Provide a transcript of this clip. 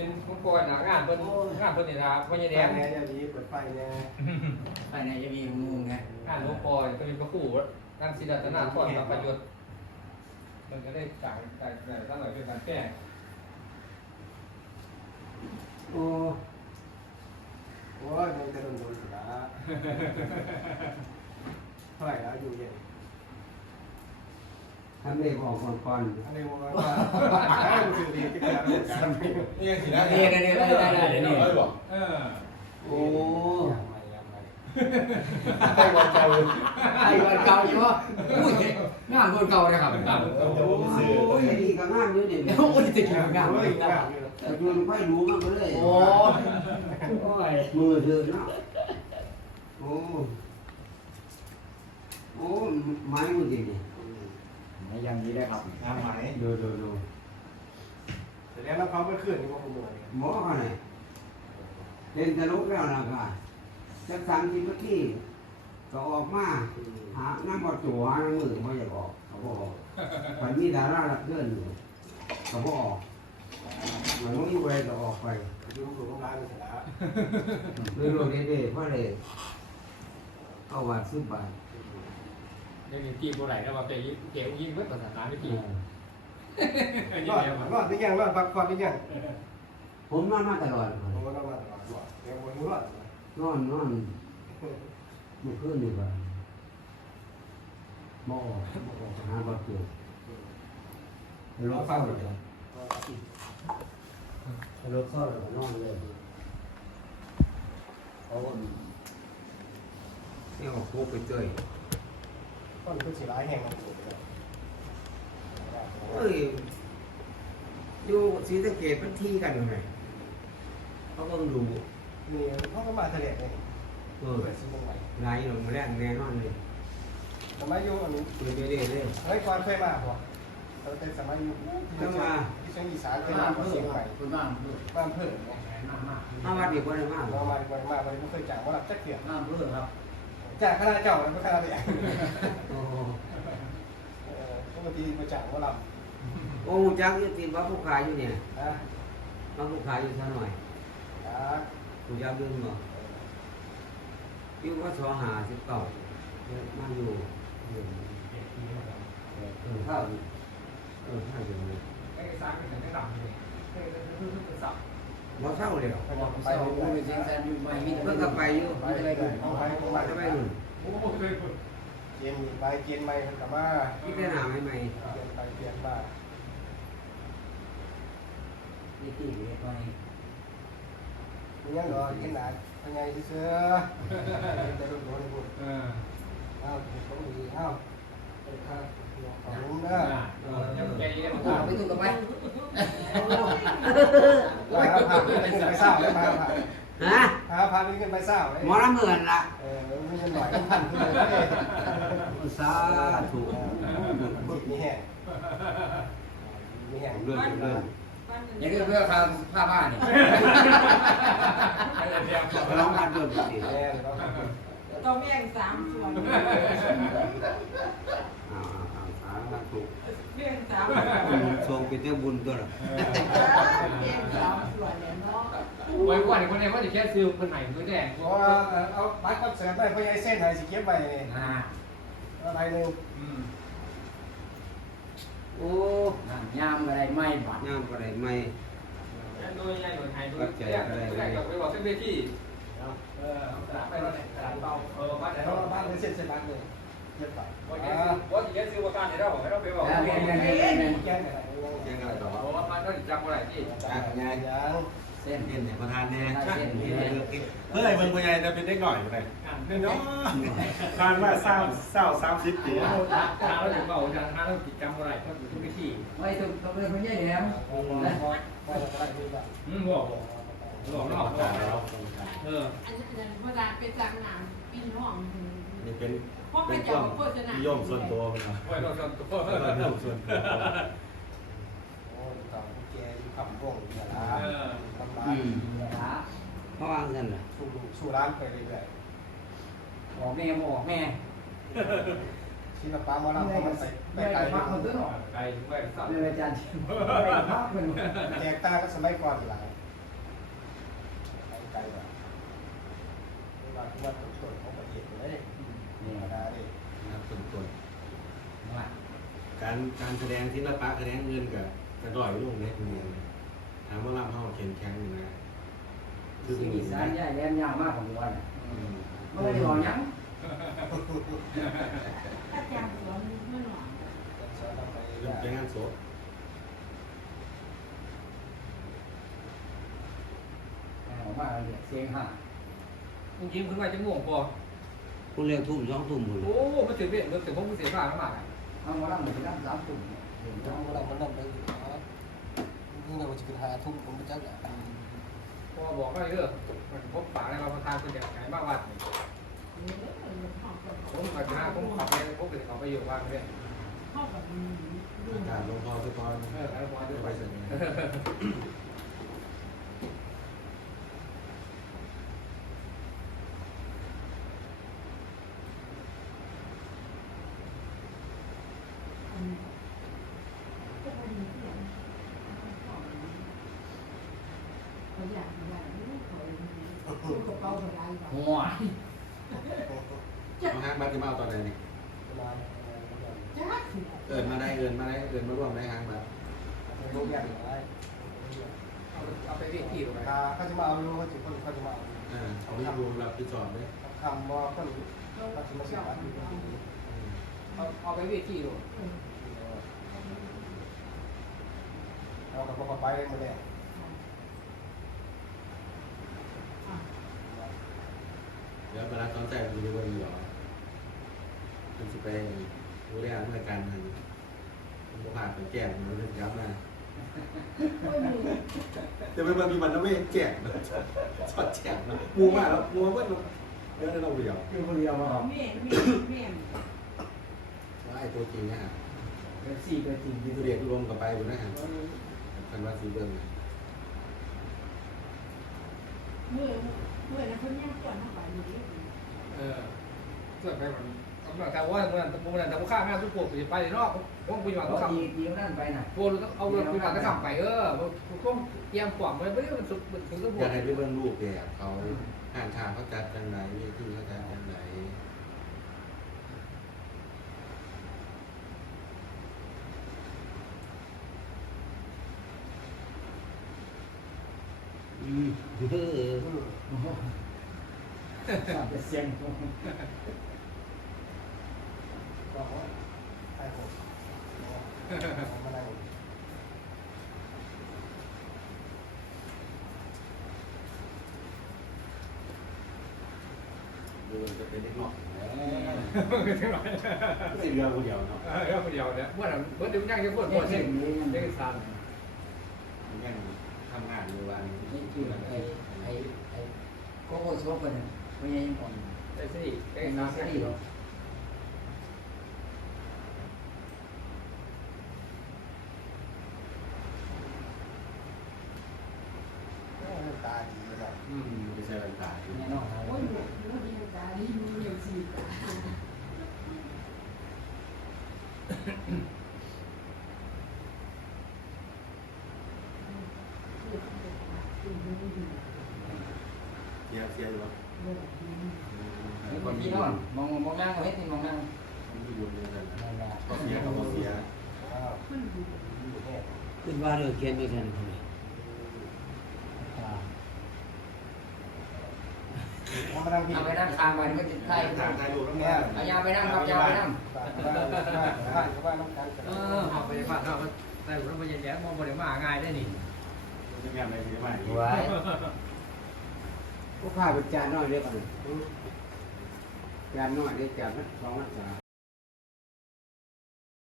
เป็นผู้ก่อนหนางานเพิ่นงานเพิ่นนี่ล่ะพ่อใหญ่แดแดงงเนี่ยจะมีเปิดไฟเนี่ยภายในจะมีงูไงงานหลวงพ่อก็มีพระครูนั่งศิลาตนาทอดกับประโยชน์มันก็ได้จ่ายจ่ายจ่ายตั้งหน่อยเป็นการแก้โอ้โอ้ยมันจะโดนโดนสุดละเท่าไหร่แล้วอยู่เย็น ทำได้บอกก่อนก่อนอันนี้ว่าว่าให้มันสื่อดีที่จะรู้กันนี่ยังสินะนี่ได้ได้ได้ได้เดี๋ยวนี้ร้อยบอกเออโอ้ยังไงยังไงให้วันเก่าไอ้วันเก่าอยู่วะอุ้ยงานคนเก่านะครับโอ้ยดีก็งามอยู่นี่โอ้ยจะกินงานโอ้ยนะแต่ยูนค่อยรู้มันก็เลยโอ้ยมือถือเนาะโอ้โอ้ไม้มือดีนี่ไม่ยังดีได้ครับงานไหมดูดูดูแต่แล้วน้ำเขาไม่ขึ้นนี่ว่าคุณมวยหมอเขาไหนเล่นตลกแล้วนะค่ะสักสามสิบนาทีก็ออกมาหาน้ำบอจัวน้ำมือเขาอยากออกเขาบอกออกมันมีดารารับเพื่อนอยู่เขาบอกออกมันไม่อยู่อะไรก็ออกไปดูถูกร้านเสร็จแล้วไม่รู้เด็ดๆเพราะเลยเอาบาทสิบบาท เดี๋ยวนี้ตีบ่ไหลแล้วว่าแต่เก๋ยิงเบิดภาษาการไม่ตีรอดรอดได้ยังรอดพักผ่อนได้ยังผมนอนมาตลอดผมก็ต้องมาตลอดรอดเดี๋ยวผมรอดนอนนอนเมื่อคืนนี่ก็บ่ออกบ่ออกหาบาเกี่ยวรถเข้าเลยรถเข้าเลยนอนเลยเอาเนี่ยเอาโคกไปเจย ต้นคือสีร้ายแห้งมันถูกเลยเอ้ยอยู่ศรีสะเกดมันที่กันยังไงเขาก็ดูนี่เขาก็มาทะเลเลยเออเปิดซีมงใหม่นายหลงมาแรกแน่นอนเลยสมัยอยู่อันนี้คุยไปเรื่อยเลยเฮ้ยก่อนเคยมาป่ะเราเป็นสมัยอยู่ที่เชียงอีสานเคยมาเชียงใหม่คุณบ้างเพื่อบ้านเพิ่มมากมากมาวัดดีกว่าได้มากเรามาบ่อยมากเลยไม่เคยจ่ายว่ารับจักเกียรมากเพื่อครับ จ่ายคณะเจ้าแล้วไม่คณะเดียโอ้โหปกติมาจ่ายว่ารับโอ้จักอยุติว่าผู้ขายอยู่เนี่ยนะว่าผู้ขายอยู่ซะหน่อยอ่าผู้ยักยืนบ่อยู่ว่าสอหาสิบเก้ามาอยู่อยู่เออข้าวเออข้าวอยู่เลย ไอ้สารเป็นไม่ต่ำเลยเฮ้ยคือคือสับ บ่เท่าเลยหรอกไปผมไปเสียงแซมอยู่ไม่มีเพิ่งก็ไปอยู่ไปไปไปไปว่าจะไปอยู่เคยเกียนไปเกียนไม่มันกลับมาที่ได้หาใหม่เกียนไปเกียนมานี่ที่เรียกว่ายังรอขนาดยังไงที่เสื้อจะโดนโดนบุญเอ้าวต้องดีอ้าวเป็นข้าวของลุงเด้อเออยังใจดีได้ผมบ่ไปตุ้กันไป พาพาขึ้นไปเศร้าเลยพาพาฮะพาพาขึ้นไปเศร้าเลยหมอละหมื่นละเออไม่ยังหน่อยพันขึ้นเลยสาธุมีแห้งมีแห้งเรื่องเรื่องนี่คือเพื่อทางผ้าบ้านนี่ร้องการเดินสิแห้งแล้วต้องแบ่งสามส่วนอ่า ทรงเป็นเจ้าบุญตัวละแบ่งสามส่วนเนี่ยเนาะไว้ก่อนคนนี้ว่าจะแค่ซื้อคนไหนตัวแดงเพราะว่าเอาบัตรคอนเสิร์ตไปเพราะยายเส้นไหนสิเก็บไว้อ่าอะไรนึงอืมโอ้ยามอะไรไม่บาดงามอะไรไม่โดยใหญ่โดยไทยโดยแรกแรกก็ไปบอกเส้นเวทีเออสนามไปแล้วเนี่ยสนามเบาเออบ้านไหนแต่เราว่าบ้านเลยเส้นเส้นบ้านเลย เก็บไปว่าจะซื้อว่าจะซื้อประกันเนี่ยเราไม่ต้องไปบอกแล้วเนี่ยเนี่ยเนี่ยเนี่ยแก้ไหนเชียงอะไรต่อเพราะว่ามันก็จำอะไรที่อ่างานยังเส้นเรียนเนี่ยประธานเนี่ยเส้นนี่เลยเฮ้ยมึงเป็นไงจะเป็นเด็กหน่อยอยู่ไหนเนาะทานว่าเศร้าเศร้าสามสิบปีทางเราถึงเบาทางทางเราติดจำอะไรเพราะอยู่ทุกที่ไม่ต้องต้องเป็นคนใหญ่แหลมพอพอพอพออะไรนี่แบบอืมบอกบอกนอกบอกเอออันนั้นเวลาไปจ้างงานปีนห้องนี่เป็น เพราะไปเป็นคเจ้าวามโฆษณานิยมส่วนตัวมันนะไว้เราชนตัวเป็นความนิยมส่วนตัวโอ้ต่อแกอยู่ขับร่วงอย่าล้าลำบากอืมเพราะว่าเงินล่ะสู้สู้ร้านไปเรื่อยออกแม่ออกแม่ๆศิลปะมาลังเขามันใส่ไปไกลพักมันตัวหน่อยไกลไว้สับเลยอาจารย์ไปพักมันแจกตาก็สมัยก่อนหลายไกลกว่าเวลาที่ว่าต้นของประเทศเลย นี่ธรรมดาดินะครับต้นต้นว่าการการแสดงศิลปะแสดงเงินกับกระดอยลงเนี่ยคุณเรียนถามว่าลำเขาเข็มแข็งอยู่นะคือสิ่งมีที่สารนะใหญ่แรงยาวมากของวันอะไม่ได้บอกยังถ้าจางสวนไม่หวานสอนทำไปเริ่มเป็นงานโสดออกมาเสียงห่าจริงๆคุณว่าจะม่วงพอ คุณเรียกทุ่มสองทุ่มหมดโอ้มันถึงเป็นมันถึงพวกมึงเสียบ้ามากเอามาล่ำหนึ่งล่ำสามตุ่มเห็นต้จ้อองงเรามันนั่งไปอยู่ครับนี่เราจะเป็นหาทุ่มผมไม่จักอะพอบอกก็เยอะมันพบปากในเราประทานเป็นอย่างไรมากว่าผมกับน้าผมขับไปผมไปเขาไปอยู่บ้านเรื่อยเข้ากับดูอากาศลงพอสักตอนเออแล้วพอจะจะไปไปเสร็เสร็จ จ เขาอยากอยากรู้เขาดูกระเป๋าอะไรแบบ หัวน้องฮักบัตรจะมาเอาตอนไหนนี่เวลาจ้าสิเอินมาได้เอินมาได้เอินมาร่วมได้ฮักบัตรโรงเรียนอะไรเอาเอาไปที่ที่ตรงไหนถ้าเขาจะมาเอาอยู่เขาจะคนเขาจะมาเอาอ่าเขาไม่รู้รับผิดชอบเลยทำว่าคนเขาจะมาสิบบาทอยู่เอาเอาไปที่ที่ตรงเรากับพอไปเลยมาเนี่ย เดี๋ยวเวลาตอนแรกมันจะเป็นหรอมันจะไปรู้เรื่องเมื่อการมันมันก็ผ่านไปแก้มันเรื่องยับมาจะเป็นวันมีวันนะเว้ยแจกนะชอดแจกนะมูมากแล้วมูมาเบิ้ลเดี๋ยวเราเดียวคือคนเดียวมาออกแม่แม่แม่ว่าไอ้ตัวจริงนะฮะเป็นสี่เป็นจริงที่ตัวเด็กรวมกับไปอยู่นะฮะกันว่าสีเบิ้งนะเมื่อเมื่อนั้นเขาแย่งก่อนเข้าไปอยู่ เออเกิดไปมันแต่ว่าเมื่อนั้นเมื่อนั้นแต่ว่าข้างานทุกพวกจะไปนอกพวกคุยมาต้องก็ทำดีดีนั่นไปน่ะพวกเราต้องเอาเรื่องคุยมาต้องทำไปเออต้องเตรียมกล่องไว้ไม่ได้มันสุดถึงต้องบอวยากให้ไปเบิ้งลูกแบบเขาห่างทางเขาจัดจังไหนวิธีเขาจัดจังไหนอืมเออ เสียงก็ใช่ผมมานั่งดูจะเป็นเล็กน้อยใช่ไหมสิเรือคนเดียวเนาะเรื่องเดียวเนี่ยเมื่อนั้นเมื่อเดี๋ยวย่างจะพูดหมเนี่ยดเสีเนี่ยยงนี้นเรื่องสั้นยังทำงานอยู่วันนี่คือไอ้ไอ้ไอ้โกโก้โซกัน ไม่ยังก่อนแต่สิไอ้เรื่องนาสั้นซีหรอตาดีเลยอืมไปใช้วันตายแน่นอนโอ้ยหนูหนูดีตาดีหนูเรียนสีตา เสียเสียอยู่วะ คนที่นมองมองนั่งเฮ็ดที่มองนั่งมันมีบุญเดียกันนะนั่นแหละก็เสียก็บ่เสียอ้าวมันดูเนี่ยขึ้นว่าเรื่องเขียนไม่ทันคนนี้มานั่งพี่เอาไปนั่งคางไปก็จะไล่ทางไทยรูปแล้วเนี่ยอายาไปนั่งครับยาไปนั่งบ้านบ้านน้องกันเออเอาไปผ่านเราแต่เราไปแย่ๆมองบริมาง่ายได้นี่จะงานอะไรที่บ้านไว้ก็ข้าเป็นจานน้อยเดียวกัน จานน้อยได้จานละสองพันสาม